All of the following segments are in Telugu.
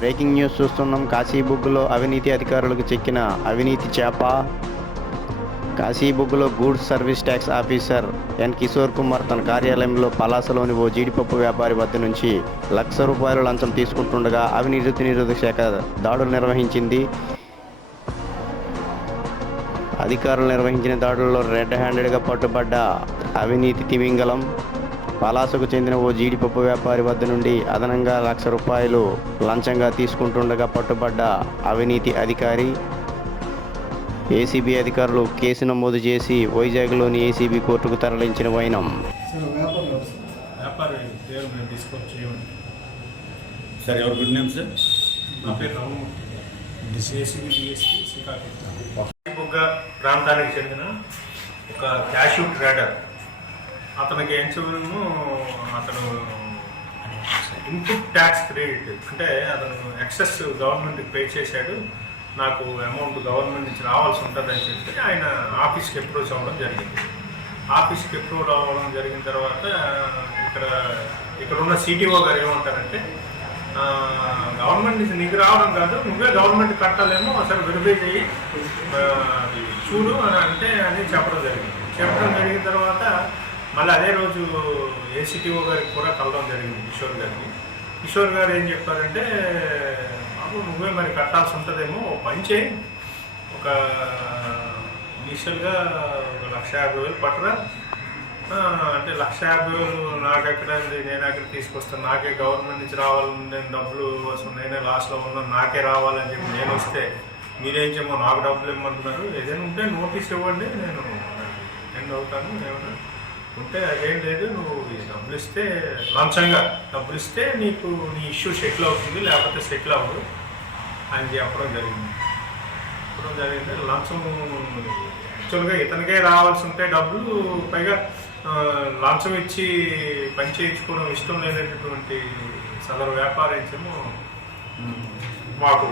బ్రేకింగ్ న్యూస్ చూస్తున్నాం. కాశీబుగ్గలో అవినీతి అధికారులకు చెక్కిన అవినీతి చేప. కాశీబుగ్గలో goods service tax officer N Kishore Kumar తన కార్యాలయంలో పలాసలోని ఓ జీడిపప్పు వ్యాపారి వద్ద నుంచి ₹1,00,000 లంచం తీసుకుంటుండగా అవినీతి నిరోధక శాఖ దాడులు నిర్వహించింది. అధికారులు నిర్వహించిన దాడుల్లో రెడ్ హ్యాండెడ్గా పట్టుబడ్డ అవినీతి తిమింగలం పలాసకు చెందిన ఓ జీడిపప్పు వ్యాపారి వద్ద నుండి అదనంగా ₹1,00,000 లంచంగా తీసుకుంటుండగా పట్టుబడ్డ అవినీతి అధికారి. ఏసీబీ అధికారులు కేసు నమోదు చేసి వైజాగ్లోని ఏసీబీ కోర్టుకు తరలించిన వైనం. సార్ ఎవరు గుడ్ నేమ్ సార్? నా పేరు బుగ్గ ప్రాంతానికి చెందిన ఒక క్యాష్యూ ట్రేడర్. అతనికి ఏం చెప్పను, అతను ఇన్పుట్ ట్యాక్స్ క్రెడిట్ అంటే అతను ఎక్సెస్ గవర్నమెంట్కి పే చేశాడు, నాకు అమౌంట్ గవర్నమెంట్ నుంచి రావాల్సి ఉంటుందని చెప్పి ఆయన ఆఫీస్కి అప్రోచ్ అవ్వడం జరిగింది. ఆఫీస్కి అప్రోచ్ అవ్వడం జరిగిన తర్వాత ఇక్కడ ఉన్న సిటీఓ గారు ఏమంటారంటే, గవర్నమెంట్ నుంచి నీకు రావడం కాదు, నువ్వే గవర్నమెంట్ కట్టాలేమో, అసలు వెరిఫై చేయి చూడు అని చెప్పడం జరిగిన తర్వాత మళ్ళీ అదే రోజు ఏసీటీఓ గారికి కూడా కలవడం జరిగింది కిషోర్ గారికి. కిషోర్ గారు ఏం చెప్పారంటే, బాబు నువ్వే మరి కట్టాల్సి ఉంటుందేమో, పని చేయి, ఒక ఇనిషియల్గా ఒక ₹1,50,000 పట్టరా అంటే ₹1,50,000 నాకెక్కడ, నేను ఎక్కడ తీసుకొస్తాను, నాకే గవర్నమెంట్ నుంచి రావాలని, నేను డబ్బులు కోసం నేనే లాస్లో ఉన్నాను, నాకే రావాలని చెప్పి నేను వస్తే మీరేం చేయమో నాకు డబ్బులు ఇవ్వమంటున్నారు, ఏదైనా ఉంటే నోటీస్ ఇవ్వండి, నేను ఎండ్ అవుతాను, ఏమన్నా ఉంటే అదేం లేదు, నువ్వు డబ్బులు ఇస్తే లంచంగా డబ్బులు ఇస్తే నీకు నీ ఇష్యూ సెటిల్ అవుతుంది, లేకపోతే సెటిల్ అవ్వదు అని చెప్పడం జరిగింది. లంచం యాక్చువల్గా ఇతనికే రావాల్సి ఉంటే డబ్బులు, పైగా లంచం ఇచ్చి పని చేయించుకోవడం ఇష్టం లేనటువంటి సదరు వ్యాపారేమో మాకు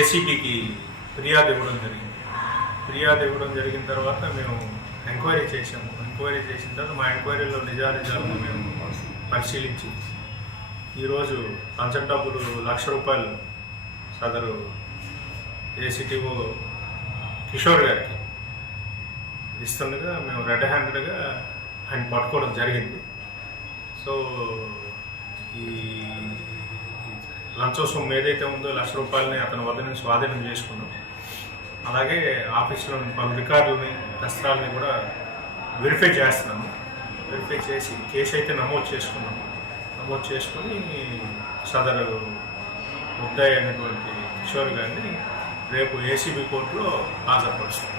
ఏసీబీకి ఫిర్యాదు ఇవ్వడం జరిగిన తర్వాత మేము ఎంక్వైరీ చేసాము. ఎంక్వైరీ చేసిన తర్వాత మా ఎంక్వైరీలో నిజాలను మేము పరిశీలించి ఈరోజు లంచం డబ్బులు ₹1,00,000 సదరు ఏసీటీఓ కిషోర్ గారికి ఇస్తుండగా మేము రెడ్ హ్యాండెడ్గా ఆయన పట్టుకోవడం జరిగింది. సో ఈ లంచం సొమ్ము ఏదైతే ఉందో ₹1,00,000 అతని వద్ద నుంచి స్వాధీనం చేసుకున్నాం. అలాగే ఆఫీసులో పలు రికార్డులని, దస్త్రాలని కూడా వెరిఫై చేస్తున్నాము. వెరిఫై చేసి కేసు అయితే నమోదు చేసుకొని సదరు ముద్దాయి అయినటువంటి కిషోర్ గారిని రేపు ఏసీబీ కోర్టులో హాజరుపరుస్తాం.